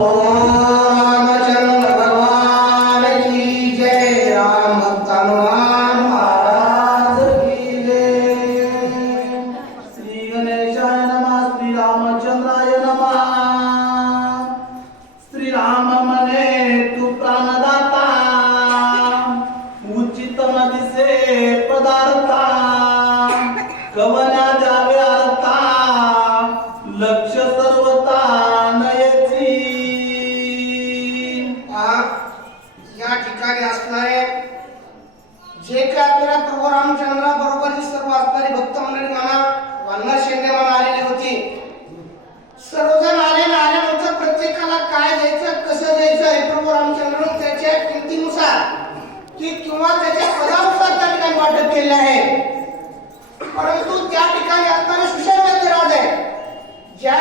रामचंद्र भगवान की जय। राम भक्त हनुमान महाराज की जय। श्री गणेशाय नमः। श्री रामचंद्राय नमः। श्री राम मने तू प्राणदाता, उचित दिसे पदार्था, कवना द्यावे अर्था, लक्ष सर्वता नयची। या ठिकाणी असणारे जे काय आपल्याला प्रभू रामचंद्रा बरोबर ही सर्व असणारी भक्त मंडळी म्हणा, वानर सैन्य म्हणा आलेली होती. सर्वजण आल्यानंतर प्रत्येकाला काय द्यायचं, कसं द्यायचं हे प्रभू रामचंद्राने त्याच्या किमतीनुसार किंवा त्याच्या पदानुसार त्या ठिकाणी वाटप केले आहे. परंतु त्या ठिकाणी असणारे सुषेण राज आहे, ज्या